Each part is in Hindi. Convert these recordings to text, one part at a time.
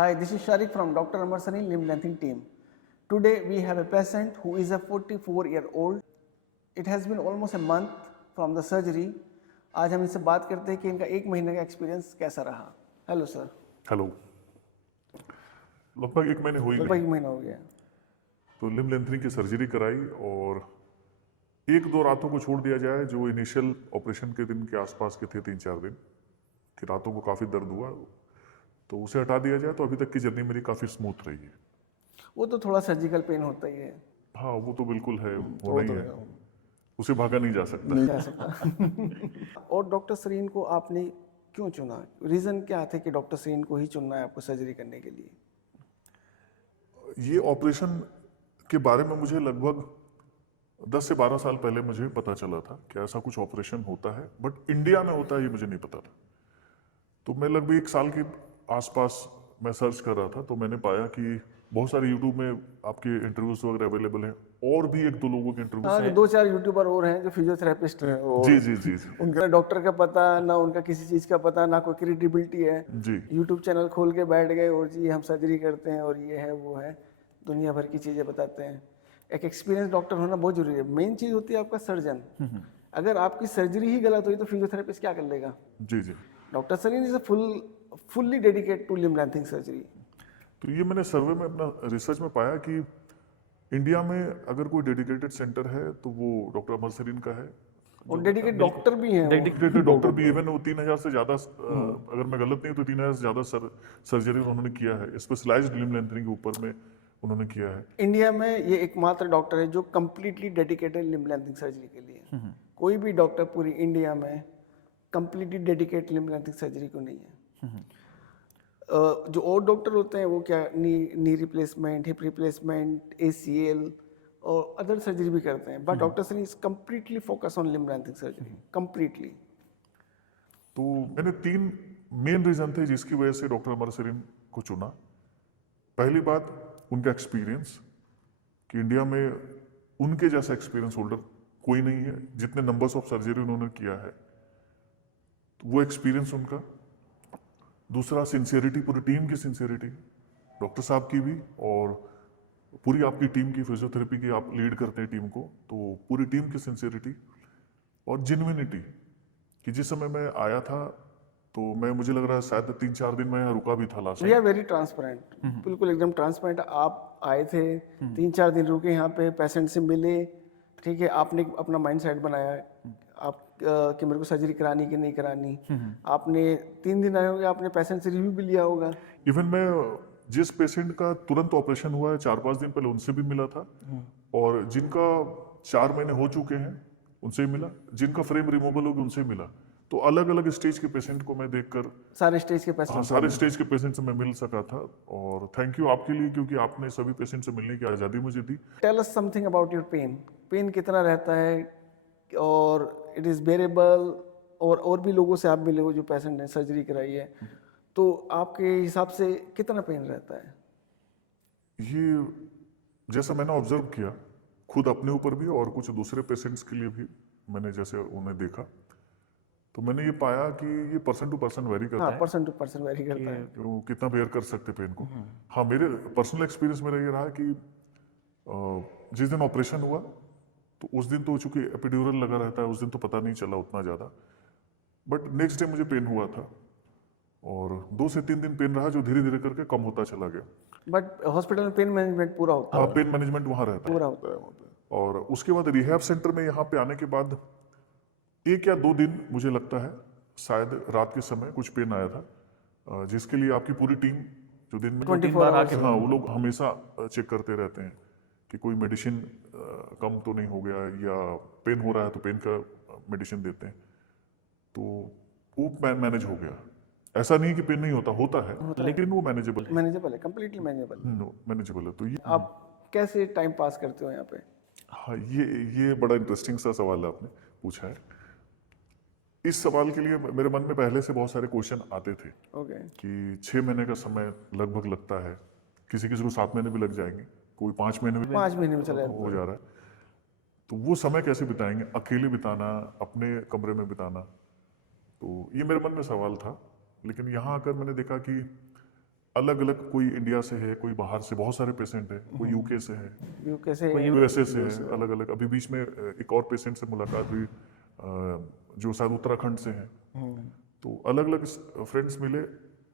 Hi, this is Sharik from Dr. Amar Sani Limb Lengthening team. Today we have a patient who is a 44-year-old. It has been almost a month from the surgery. आज हम इनसे बात करते हैं कि इनका एक महीने का एक्सपीरियंस कैसा रहा. Hello sir. हेलो. लगभग एक महीने हो ही लगभग गए. एक महीना हो गया. तो लिम्ब लेंथनिंग की सर्जरी कराई और एक दो रातों को छोड़ दिया जाए जो इनिशियल ऑपरेशन के दिन के आसपास के थे 3-4 दिन कि रातों को काफ़ी दर्द हुआ तो उसे हटा दिया जाए तो अभी तक की जर्नी मेरी काफ़ी स्मूथ रही है. वो तो थोड़ा सर्जिकल पेन होता ही है. हाँ वो तो बिल्कुल है, वो होना ही तो है, उसे भागा नहीं जा सकता. नहीं जा सकता. और डॉक्टर सरीन को आपने क्यों चुना? रीज़न क्या थे कि डॉक्टर सरीन को ही चुनना है आपको सर्जरी करने के लिए? ये ऑपरेशन के बारे में मुझे लगभग 10 से 12 साल पहले मुझे पता चला था कि ऐसा कुछ ऑपरेशन होता है, बट इंडिया में होता है ये मुझे नहीं पता था. तो मैं लगभग 1 साल के आसपास मैं सर्च कर रहा था तो मैंने पाया कि बहुत सारे यूट्यूब में आपके इंटरव्यूज वगैरह अवेलेबल हैं और भी 1-2 लोगों के इंटरव्यूज हाँ, 2-4 यूट्यूबर और हैं जो फिजियोथेरेपिस्ट हैं. और जी जी जी जी उनका डॉक्टर का पता ना, उनका किसी चीज़ का पता ना, कोई क्रेडिबिलिटी है. जी. यूट्यूब चैनल खोल के बैठ गए और जी हम सर्जरी करते हैं और ये है वो है, दुनिया भर की चीज़ें बताते हैं. एक एक्सपीरियंस डॉक्टर होना बहुत जरूरी है. मेन चीज़ होती है आपका सर्जन. अगर आपकी सर्जरी ही गलत हुई तो फिजियोथेरेपिस्ट क्या कर लेगा? जी जी. Doctor Sarin is fully dedicated to limb lengthening surgery. तो ये मैंने सर्वे में अपना रिसर्च में पाया कि इंडिया में अगर कोई डेडिकेटेड सेंटर है तो वो डॉक्टर अमर सरीन का है. और डेडिकेटेड डॉक्टर भी हैं. डेडिकेटेड डॉक्टर भी इवन वो 3000 से ज़्यादा अगर मैं गलत नहीं हूँ तो 3000 से ज़्यादा सर्जरी उन्होंने किया है. स्पेशलाइज्ड लिम्ब लेंथनिंग के ऊपर में उन्होंने किया है. इंडिया में ये एकमात्र डॉक्टर है जो completely dedicated limb lengthening surgery के लिए. कोई भी डॉक्टर पूरी इंडिया में completely dedicated limb lengthening surgery को नहीं है. जो और डॉक्टर होते हैं वो क्या knee replacement, hip replacement, ACL और अदर सर्जरी भी करते हैं. But doctor Sarin is completely focus on limb lengthening surgery completely. तो मैंने 3 मेन रीजन थे जिसकी वजह से डॉक्टर अमर सरीन को चुना. पहली बात उनका एक्सपीरियंस कि इंडिया में उनके जैसा एक्सपीरियंस होल्डर कोई नहीं है. जितने नंबर्स ऑफ सर्जरी उन्होंने किया है तो वो एक्सपीरियंस उनका. दूसरा सिंसियरिटी, पूरी टीम की सिंसियरिटी, डॉक्टर साहब की भी और पूरी आपकी टीम की, फिजियोथेरेपी की आप लीड करते हैं टीम को तो पूरी टीम की सिंसियरिटी और जेन्युइनिटी कि जिस समय मैं आया था तो मुझे लग रहा है शायद 3-4 दिन मैं यहाँ रुका भी था last. We are very transparent. बिल्कुल एकदम ट्रांसपेरेंट. आप आए थे, 3-4 दिन रुके यहाँ पे, पेशेंट से मिले, ठीक है, आपने अपना माइंड सेट बनाया आप कि मेरे को सर्जरी करानी कि नहीं करानी. आपने 3 दिन आए होंगे, आपने पेशेंट से रिव्यू भी लिया होगा. इवन मैं जिस पेशेंट का तुरंत ऑपरेशन हुआ है 4-5 दिन पहले उनसे भी मिला था और जिनका 4 महीने हो चुके हैं उनसे भी मिला, जिनका फ्रेम रिमूवल हो गया उनसे मिला. तो अलग अलग स्टेज के पेशेंट को मैं देखकर सारे स्टेज के पेशेंट. हाँ, सारे स्टेज के पेशेंट से मैं मिल सका था और थैंक यू आपके लिए क्योंकि आपने सभी पेशेंट से मिलने की आज़ादी मुझे दी. Tell us something about your pain. Pain कितना रहता है और इट इज़ बेरेबल. और भी लोगों से आप मिले हो जो पेशेंट ने सर्जरी कराई है तो आपके हिसाब से कितना पेन रहता है? ये जैसा मैंने ऑब्जर्व किया खुद अपने ऊपर भी और कुछ दूसरे पेशेंट्स के लिए भी, मैंने जैसे उन्हें देखा तो मैंने ये पाया कि ये पर्सन टू पर्सन वेरी करता हाँ, है. पर्सन टू पर्सन वेरी करता है. कि वो कितना बेयर कर सकते पेन को. हाँ, मेरे पर्सनल एक्सपीरियंस मेरा ये रहा कि जिस दिन ऑपरेशन हुआ तो उस दिन तो चूंकि एपिड्यूरल लगा रहता है उस दिन तो पता नहीं चला उतना ज़्यादा, बट नेक्स्ट डे मुझे पेन हुआ था और 2 से 3 दिन पेन रहा जो धीरे धीरे करके कम होता चला गया. बट हॉस्पिटल में पेन मैनेजमेंट पूरा होता है. हाँ, पेन मैनेजमेंट वहाँ रहता है. पूरा होता है वहाँ पे. और उसके बाद रिहैब सेंटर में यहाँ पे आने के बाद 1 या 2 दिन मुझे लगता है शायद रात के समय कुछ पेन आया था जिसके लिए आपकी पूरी टीम जो दिन में 24 आवर्स. हाँ वो लोग हमेशा चेक करते रहते हैं कि कोई मेडिसिन कम तो नहीं हो गया या पेन हो रहा है तो पेन का मेडिसिन देते हैं. तो वो मैनेज हो गया. ऐसा नहीं कि पेन नहीं होता है लेकिन वो मैनेजेबल मैनेजेबल है, कम्प्लीटली मैनेजेबल. मैनेजेबल है. तो ये आप कैसे टाइम पास करते हो यहाँ पे? हाँ, ये बड़ा इंटरेस्टिंग सा सवाल आपने पूछा है. इस सवाल के लिए मेरे मन में पहले से बहुत सारे क्वेश्चन आते थे. ओके. कि 6 महीने का समय लगभग लगता है, किसी किसी को 7 महीने भी लग जाएंगे, कोई 5 महीने भी 5 महीने में चले हो जा रहा है. तो वो समय कैसे बिताएंगे, अकेले बिताना, अपने कमरे में बिताना, तो ये मेरे मन में सवाल था. लेकिन यहाँ आकर मैंने देखा कि अलग अलग, कोई इंडिया से है, कोई बाहर से, बहुत सारे पेशेंट है, कोई यूके से है, यूके से यूएसए से है, अलग अलग। अभी बीच में एक और पेशेंट से मुलाकात हुई जो शायद उत्तराखंड से है। तो अलग अलग फ्रेंड्स मिले,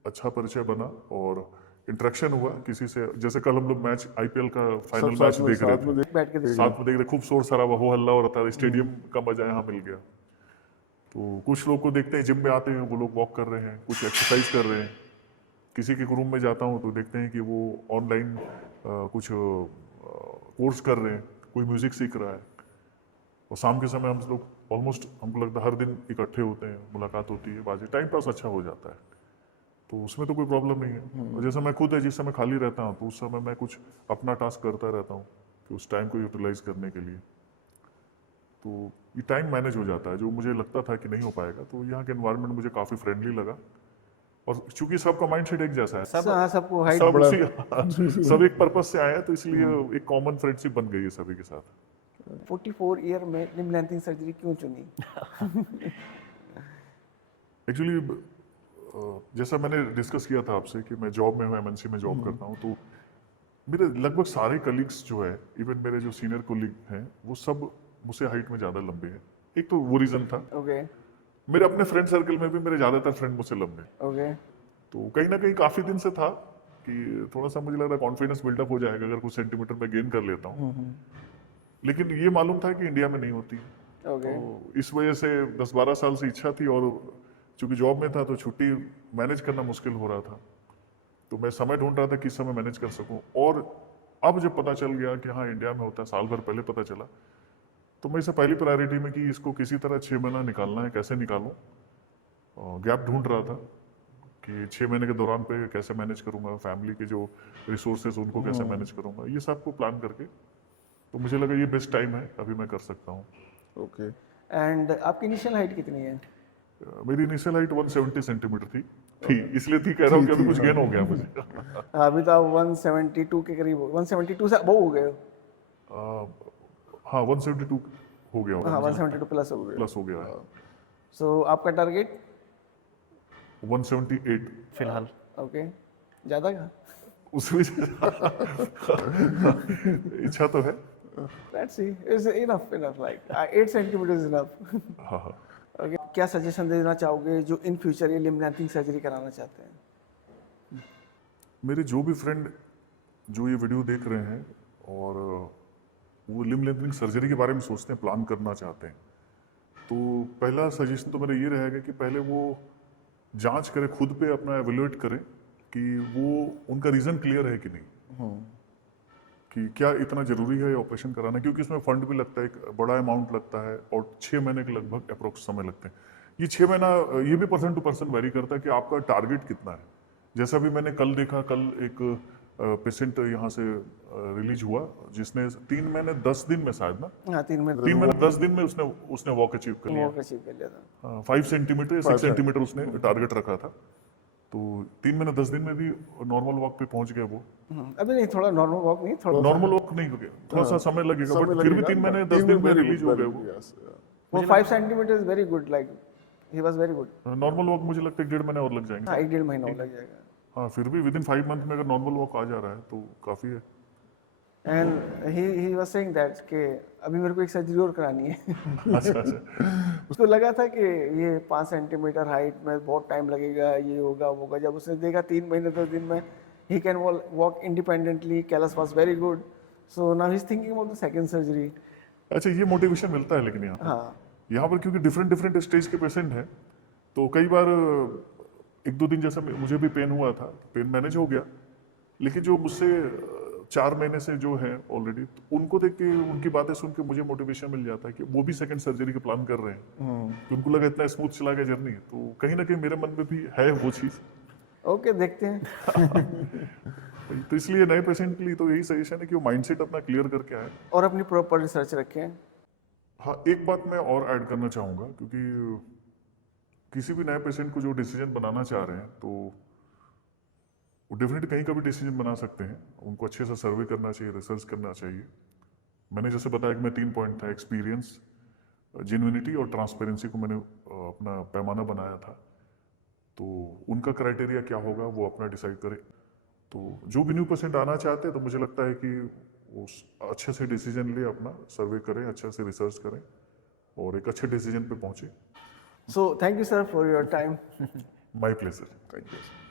अच्छा परिचय बना और इंटरेक्शन हुआ किसी से। जैसे कल हम लोग मैच, आईपीएल का फाइनल मैच देख रहे थे, बैठ के साथ में देख रहे, खूब शोर शराबा, हो हल्ला हो रहा था, स्टेडियम का मजा यहाँ मिल गया। तो कुछ लोग को देखते हैं जिम में आते हैं, वो लोग वॉक कर रहे हैं, कुछ एक्सरसाइज कर रहे हैं। किसी के रूम में जाता हूँ तो देखते हैं कि वो ऑनलाइन कुछ कोर्स कर रहे हैं, कोई म्यूजिक सीख रहा है। और शाम के समय हम लोग ऑलमोस्ट, हमको लगता है हर दिन इकट्ठे होते हैं, मुलाकात होती है, बाजी, टाइम पास अच्छा हो जाता है। तो उसमें तो कोई प्रॉब्लम नहीं है। और जैसा मैं खुद है, जिस समय खाली रहता हूँ तो उस समय मैं कुछ अपना टास्क करता रहता हूँ कि उस टाइम को यूटिलाइज करने के लिए। तो ये टाइम मैनेज हो जाता है, जो मुझे लगता था कि नहीं हो पाएगा। तो यहाँ के एनवायरनमेंट मुझे काफ़ी फ्रेंडली लगा। और चूंकि सबका माइंड सेट एक जैसा है, हाँ, सबको हाइट सब उसी सब एक पर्पज से आए हैं, तो इसलिए एक कॉमन फ्रेंडशिप बन गई है सभी के साथ। 44 ईयर में लिम्ब लैंथिंग सर्जरी क्यों चुनी? एक्चुअली जैसा मैंने डिस्कस किया था आपसे कि मैं जॉब में हूँ, एमएनसी में जॉब करता हूँ, तो मेरे लगभग सारे कलीग्स जो है, इवन मेरे जो सीनियर कोलीग हैं, वो सब मुझसे हाइट में ज़्यादा लंबे हैं। एक तो वो रीज़न था। ओके मेरे अपने फ्रेंड सर्कल में भी मेरे ज़्यादातर फ्रेंड मुझसे लंबे हैं। ओके तो कहीं ना कहीं काफ़ी दिन से था कि थोड़ा सा मुझे लग रहा कॉन्फिडेंस बिल्डअप हो जाएगा अगर कुछ सेंटीमीटर में गेन कर लेता हूँ। लेकिन ये मालूम था कि इंडिया में नहीं होती। ओके तो इस वजह से 10-12 साल से इच्छा थी, और चूंकि जॉब में था तो छुट्टी मैनेज करना मुश्किल हो रहा था। तो मैं समय ढूंढ रहा था किस समय मैनेज कर सकूं। और अब जब पता चल गया कि हाँ इंडिया में होता है, साल भर पहले पता चला, तो मैं इसे पहली प्रायोरिटी में कि इसको किसी तरह 6 महीना निकालना है, कैसे निकालूं। गैप ढूंढ रहा था कि 6 महीने के दौरान पे कैसे मैनेज करूंगा, फैमिली के जो रिसोर्सेज उनको कैसे मैनेज करूंगा, ये सब को प्लान करके। तो मुझे लगा ये बेस्ट टाइम है, अभी मैं कर सकता हूँ। ओके। एंड आपकी इनिशियल हाइट कितनी है? मेरी इनिशियल हाइट 170 सेंटीमीटर थी, इसलिए थी कह रहा हूँ कि अभी कुछ गेन हो गया मुझे। अभी तो आप 172 के करीब हो, 172 से अबव हो गए हो। हाँ 172 हो गया हाँ होगा, 172 प्लस हो गए। प्लस हो गया है। सो आपका टारगेट? 178 फिलहाल ओके, ज़्यादा का? उसमें इच्छा तो है। Let's see, it's enough, like 8 centimeters is enough. हाँ हाँ। ओके, क्या सजेशन देना चाहोगे जो इन फ्यूचर ये लिम्ब लैंथिंग सर्जरी कराना चाहते हैं? मेरे जो भी फ्रेंड जो ये वीडियो देख रहे हैं और वो लिम्ब लेंथनिंग सर्जरी के बारे में सोचते हैं, प्लान करना चाहते हैं, तो पहला सजेशन तो मेरा ये रहेगा कि पहले वो जांच करें, खुद पे अपना एवेल्युएट करें कि वो उनका रीज़न क्लियर है कि नहीं, कि क्या इतना ज़रूरी है ऑपरेशन कराना। क्योंकि इसमें फंड भी लगता है, एक बड़ा अमाउंट लगता है, और 6 महीने के लगभग अप्रोक्स समय लगते हैं। ये 6 महीना ये भी पर्सन टू पर्सन वेरी करता है कि आपका टारगेट कितना है। जैसा भी मैंने कल देखा, कल एक पेशेंट यहाँ से रिलीज हुआ जिसने 3 महीने 10 दिन में शायद ना, हाँ 3 मिनट 3 महीने 10 दिन में उसने वॉक अचीव कर लिया। वॉक अचीव कर लिया था। 5 सेंटीमीटर 6 सेंटीमीटर उसने टारगेट रखा था। तो 3 महीने 10 दिन में भी नॉर्मल वॉक पे पहुंच गया वो। अभी नहीं, थोड़ा नॉर्मल वॉक नहीं, थोड़ा नॉर्मल वॉक नहीं हो गया, थोड़ा सा समय लगेगा, बट फिर भी 3 महीने 10 दिन में रिलीज हो गया वो। वो 5 centimetre is very good, like he was very good. Normal walk मुझे लगता है 1.5 महीने और लग जाएंगे। हाँ 1-1.5 महीना और लग जाएगा। हाँ फिर भी विदिन 5 मंथ में अगर नॉर्मल वॉक आ जा रहा है तो काफ़ी है। And he was saying that कि अभी मेरे को एक सर्जरी और करानी है। अच्छा अच्छा। उसको लगा था कि ये 5 सेंटीमीटर हाइट में बहुत टाइम लगेगा, ये होगा वो होगा। जब उसने देखा 3 महीने 10 दिन में he can walk independently, callus was very good, so now he is thinking about the second surgery. अच्छा, ये मोटिवेशन मिलता है लेकिन यहाँ पर क्योंकि डिफरेंट डिफरेंट स्टेज के पेशेंट हैं, तो कई बार 1-2 दिन जैसा मुझे भी पेन हुआ था, पेन मैनेज हो गया, लेकिन जो मुझसे 4 महीने से जो है ऑलरेडी, तो उनको देख के, उनकी बातें सुन के मुझे मोटिवेशन मिल जाता है कि वो भी सेकंड सर्जरी का प्लान कर रहे हैं। तो उनको लगा इतना स्मूथ चला गया जर्नी, तो कहीं ना कहीं मेरे मन में भी है वो चीज़। ओके, देखते हैं। तो इसलिए नए पेशेंट के लिए तो यही सजेशन है कि वो माइंडसेट अपना क्लियर करके आए। और अपनी प्रॉपर रिसर्च रखें। हाँ, एक बात मैं और ऐड करना चाहूँगा, क्योंकि किसी भी नए पेशेंट को जो डिसीजन बनाना चाह रहे हैं, तो वो डेफिनेटली कहीं का भी डिसीजन बना सकते हैं। उनको अच्छे से सर्वे करना चाहिए, रिसर्च करना चाहिए। मैंने जैसे बताया कि मैं 3 पॉइंट था, एक्सपीरियंस, जेन्युइनिटी और ट्रांसपेरेंसी को मैंने अपना पैमाना बनाया था। तो उनका क्राइटेरिया क्या होगा वो अपना डिसाइड करें। तो जो भी न्यू पेशेंट आना चाहते हैं तो मुझे लगता है कि वो अच्छे से डिसीजन ले, अपना सर्वे करें, अच्छे से रिसर्च करें और एक अच्छे डिसीजन पे पहुंचे. So thank you, sir, for your time. My pleasure. Thank you.